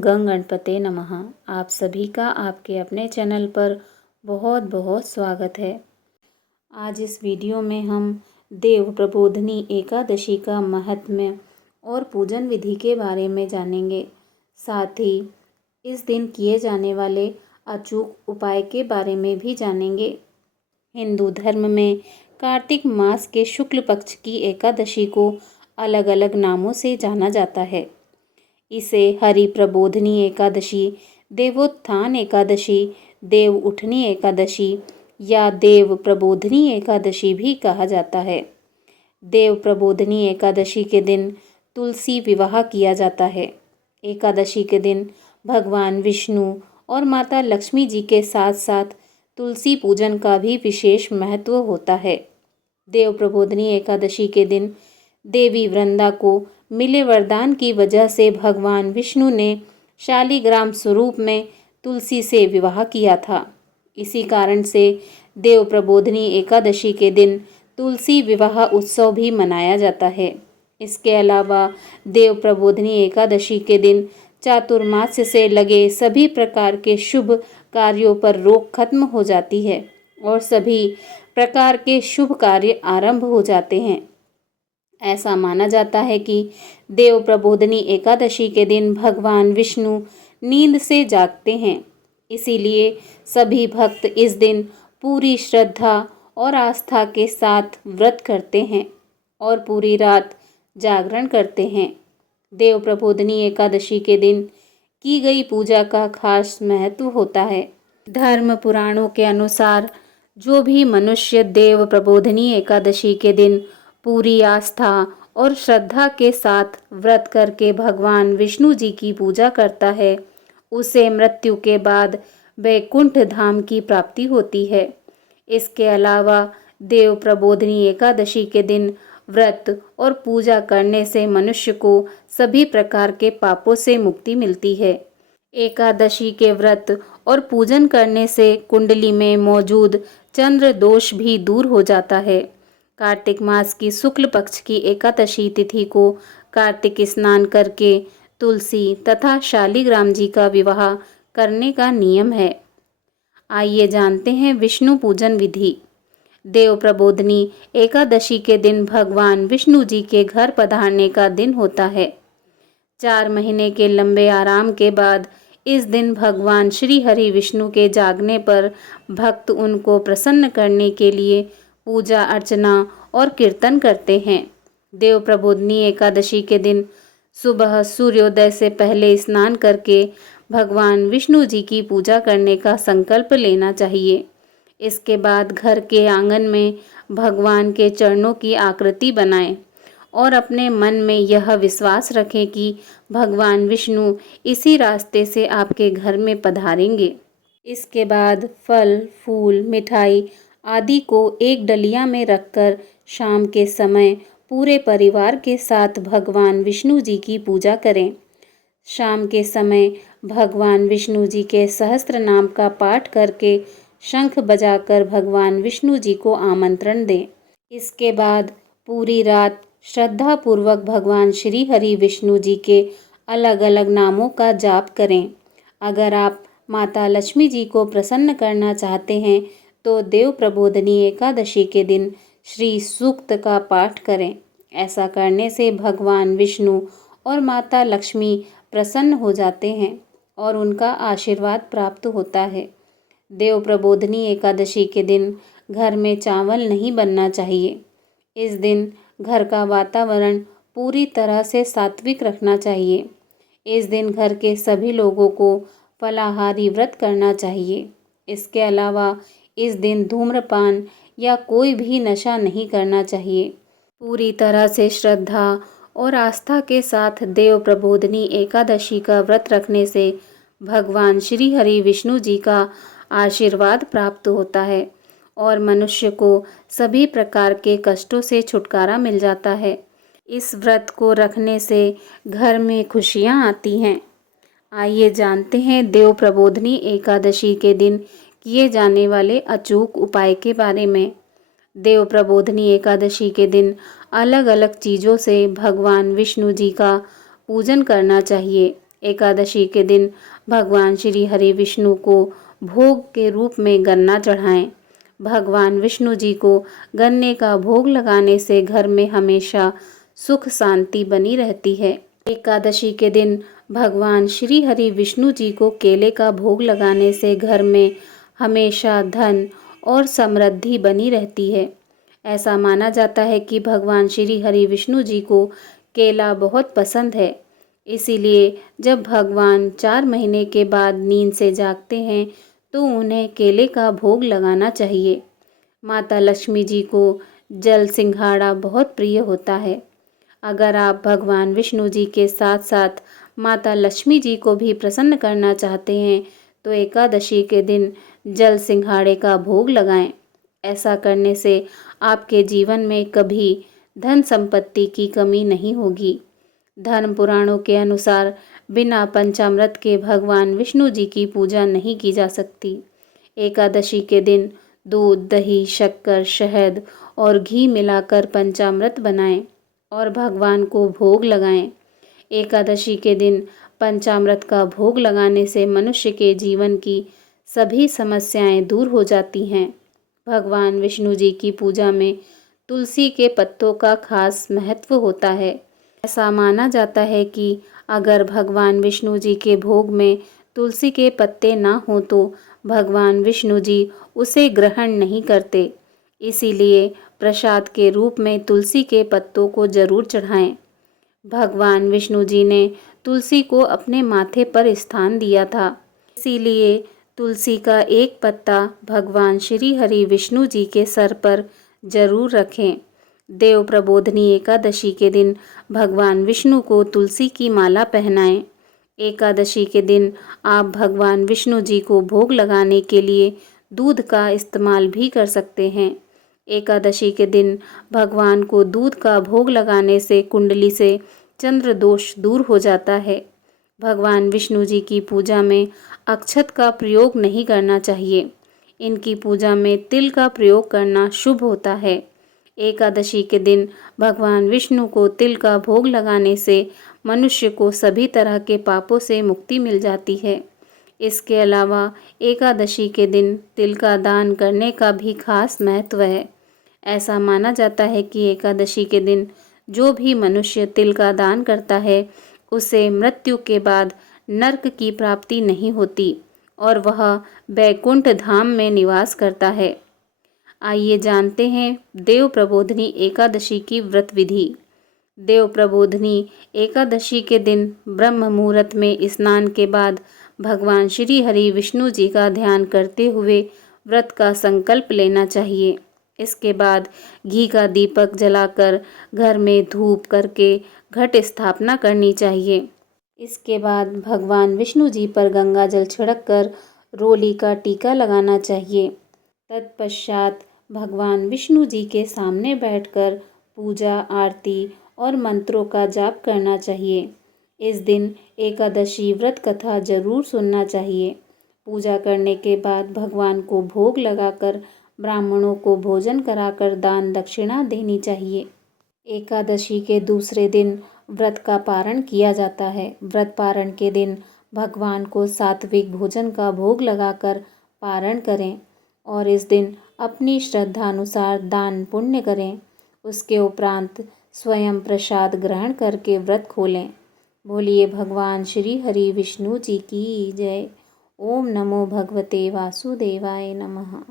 गंग गणपते नमः। आप सभी का आपके अपने चैनल पर बहुत बहुत स्वागत है। आज इस वीडियो में हम देव प्रबोधिनी एकादशी का महात्म्य और पूजन विधि के बारे में जानेंगे। साथ ही इस दिन किए जाने वाले अचूक उपाय के बारे में भी जानेंगे। हिंदू धर्म में कार्तिक मास के शुक्ल पक्ष की एकादशी को अलग अलग नामों से जाना जाता है। इसे हरि प्रबोधिनी एकादशी, देवोत्थान एकादशी, देव उठनी एकादशी या देव प्रबोधिनी एकादशी भी कहा जाता है। देव प्रबोधिनी एकादशी के दिन तुलसी विवाह किया जाता है। एकादशी के दिन भगवान विष्णु और माता लक्ष्मी जी के साथ साथ तुलसी पूजन का भी विशेष महत्व होता है। देव प्रबोधिनी एकादशी के दिन देवी वृंदा को मिले वरदान की वजह से भगवान विष्णु ने शालिग्राम स्वरूप में तुलसी से विवाह किया था। इसी कारण से देव प्रबोधिनी एकादशी के दिन तुलसी विवाह उत्सव भी मनाया जाता है। इसके अलावा देव प्रबोधिनी एकादशी के दिन चातुर्मास्य से लगे सभी प्रकार के शुभ कार्यों पर रोक खत्म हो जाती है और सभी प्रकार के शुभ कार्य आरंभ हो जाते हैं। ऐसा माना जाता है कि देव प्रबोधिनी एकादशी के दिन भगवान विष्णु नींद से जागते हैं। इसीलिए सभी भक्त इस दिन पूरी श्रद्धा और आस्था के साथ व्रत करते हैं और पूरी रात जागरण करते हैं। देव प्रबोधिनी एकादशी के दिन की गई पूजा का खास महत्व होता है। धर्म पुराणों के अनुसार जो भी मनुष्य देव प्रबोधिनी एकादशी के दिन पूरी आस्था और श्रद्धा के साथ व्रत करके भगवान विष्णु जी की पूजा करता है, उसे मृत्यु के बाद वैकुंठ धाम की प्राप्ति होती है। इसके अलावा देव प्रबोधिनी एकादशी के दिन व्रत और पूजा करने से मनुष्य को सभी प्रकार के पापों से मुक्ति मिलती है। एकादशी के व्रत और पूजन करने से कुंडली में मौजूद चंद्र दोष भी दूर हो जाता है। कार्तिक मास की शुक्ल पक्ष की एकादशी तिथि को कार्तिक स्नान करके तुलसी तथा शालिग्राम जी का विवाह करने का नियम है। आइए जानते हैं विष्णु पूजन विधि। देव प्रबोधिनी एकादशी के दिन भगवान विष्णु जी के घर पधारने का दिन होता है। 4 महीने के लंबे आराम के बाद इस दिन भगवान श्री हरि विष्णु के जागने पर भक्त उनको प्रसन्न करने के लिए पूजा अर्चना और कीर्तन करते हैं। देव प्रबोधिनी एकादशी के दिन सुबह सूर्योदय से पहले स्नान करके भगवान विष्णु जी की पूजा करने का संकल्प लेना चाहिए। इसके बाद घर के आंगन में भगवान के चरणों की आकृति बनाएं और अपने मन में यह विश्वास रखें कि भगवान विष्णु इसी रास्ते से आपके घर में पधारेंगे। इसके बाद फल, फूल, मिठाई आदि को एक डलिया में रखकर शाम के समय पूरे परिवार के साथ भगवान विष्णु जी की पूजा करें। शाम के समय भगवान विष्णु जी के सहस्त्र नाम का पाठ करके शंख बजाकर भगवान विष्णु जी को आमंत्रण दें। इसके बाद पूरी रात श्रद्धापूर्वक भगवान श्री हरि विष्णु जी के अलग अलग नामों का जाप करें। अगर आप माता लक्ष्मी जी को प्रसन्न करना चाहते हैं तो देव प्रबोधिनी एकादशी के दिन श्री सूक्त का पाठ करें। ऐसा करने से भगवान विष्णु और माता लक्ष्मी प्रसन्न हो जाते हैं और उनका आशीर्वाद प्राप्त होता है। देव प्रबोधिनी एकादशी के दिन घर में चावल नहीं बनना चाहिए। इस दिन घर का वातावरण पूरी तरह से सात्विक रखना चाहिए। इस दिन घर के सभी लोगों को फलाहारी व्रत करना चाहिए। इसके अलावा इस दिन धूम्रपान या कोई भी नशा नहीं करना चाहिए। पूरी तरह से श्रद्धा और आस्था के साथ देव प्रबोधिनी एकादशी का व्रत रखने से भगवान श्री हरि विष्णु जी का आशीर्वाद प्राप्त होता है और मनुष्य को सभी प्रकार के कष्टों से छुटकारा मिल जाता है। इस व्रत को रखने से घर में खुशियाँ आती हैं। आइए जानते हैं देव प्रबोधिनी एकादशी के दिन किए जाने वाले अचूक उपाय के बारे में। देव प्रबोधिनी एकादशी के दिन अलग अलग चीज़ों से भगवान विष्णु जी का पूजन करना चाहिए। एकादशी के दिन भगवान श्री हरि विष्णु को भोग के रूप में गन्ना चढ़ाएं। भगवान विष्णु जी को गन्ने का भोग लगाने से घर में हमेशा सुख शांति बनी रहती है। एकादशी के दिन भगवान श्री हरि विष्णु जी को केले का भोग लगाने से घर में हमेशा धन और समृद्धि बनी रहती है। ऐसा माना जाता है कि भगवान श्री हरि विष्णु जी को केला बहुत पसंद है, इसीलिए जब भगवान 4 महीने के बाद नींद से जागते हैं तो उन्हें केले का भोग लगाना चाहिए। माता लक्ष्मी जी को जल सिंघाड़ा बहुत प्रिय होता है। अगर आप भगवान विष्णु जी के साथ साथ माता लक्ष्मी जी को भी प्रसन्न करना चाहते हैं तो एकादशी के दिन जल सिंघाड़े का भोग लगाएं। ऐसा करने से आपके जीवन में कभी धन संपत्ति की कमी नहीं होगी। धर्म पुराणों के अनुसार बिना पंचामृत के भगवान विष्णु जी की पूजा नहीं की जा सकती। एकादशी के दिन दूध, दही, शक्कर, शहद और घी मिलाकर पंचामृत बनाएं और भगवान को भोग लगाएं। एकादशी के दिन पंचामृत का भोग लगाने से मनुष्य के जीवन की सभी समस्याएं दूर हो जाती हैं। भगवान विष्णु जी की पूजा में तुलसी के पत्तों का खास महत्व होता है। ऐसा माना जाता है कि अगर भगवान विष्णु जी के भोग में तुलसी के पत्ते ना हो तो भगवान विष्णु जी उसे ग्रहण नहीं करते। इसीलिए प्रसाद के रूप में तुलसी के पत्तों को जरूर चढ़ाएं। भगवान विष्णु जी ने तुलसी को अपने माथे पर स्थान दिया था, इसीलिए तुलसी का एक पत्ता भगवान श्री हरि विष्णु जी के सर पर जरूर रखें। देव प्रबोधनी एकादशी के दिन भगवान विष्णु को तुलसी की माला पहनाएं। एकादशी के दिन आप भगवान विष्णु जी को भोग लगाने के लिए दूध का इस्तेमाल भी कर सकते हैं। एकादशी के दिन भगवान को दूध का भोग लगाने से कुंडली से चंद्र दोष दूर हो जाता है। भगवान विष्णु जी की पूजा में अक्षत का प्रयोग नहीं करना चाहिए। इनकी पूजा में तिल का प्रयोग करना शुभ होता है। एकादशी के दिन भगवान विष्णु को तिल का भोग लगाने से मनुष्य को सभी तरह के पापों से मुक्ति मिल जाती है। इसके अलावा एकादशी के दिन तिल का दान करने का भी खास महत्व है। ऐसा माना जाता है कि एकादशी के दिन जो भी मनुष्य तिल का दान करता है उसे मृत्यु के बाद नरक की प्राप्ति नहीं होती और वह बैकुंठ धाम में निवास करता है। आइए जानते हैं देव प्रबोधनी एकादशी की व्रत विधि। देव प्रबोधनी एकादशी के दिन ब्रह्म मुहूर्त में स्नान के बाद भगवान श्री हरि विष्णु जी का ध्यान करते हुए व्रत का संकल्प लेना चाहिए। इसके बाद घी का दीपक जलाकर घर में धूप करके घट स्थापना करनी चाहिए। इसके बाद भगवान विष्णु जी पर गंगा जल छिड़क कर रोली का टीका लगाना चाहिए। तत्पश्चात भगवान विष्णु जी के सामने बैठकर पूजा, आरती और मंत्रों का जाप करना चाहिए। इस दिन एकादशी व्रत कथा जरूर सुनना चाहिए। पूजा करने के बाद भगवान को भोग लगाकर ब्राह्मणों को भोजन कराकर दान दक्षिणा देनी चाहिए। एकादशी के दूसरे दिन व्रत का पारण किया जाता है। व्रत पारण के दिन भगवान को सात्विक भोजन का भोग लगाकर पारण करें और इस दिन अपनी श्रद्धानुसार दान पुण्य करें। उसके उपरांत स्वयं प्रसाद ग्रहण करके व्रत खोलें। बोलिए भगवान श्री हरि विष्णु जी की जय। ओम नमो भगवते वासुदेवाय नमः।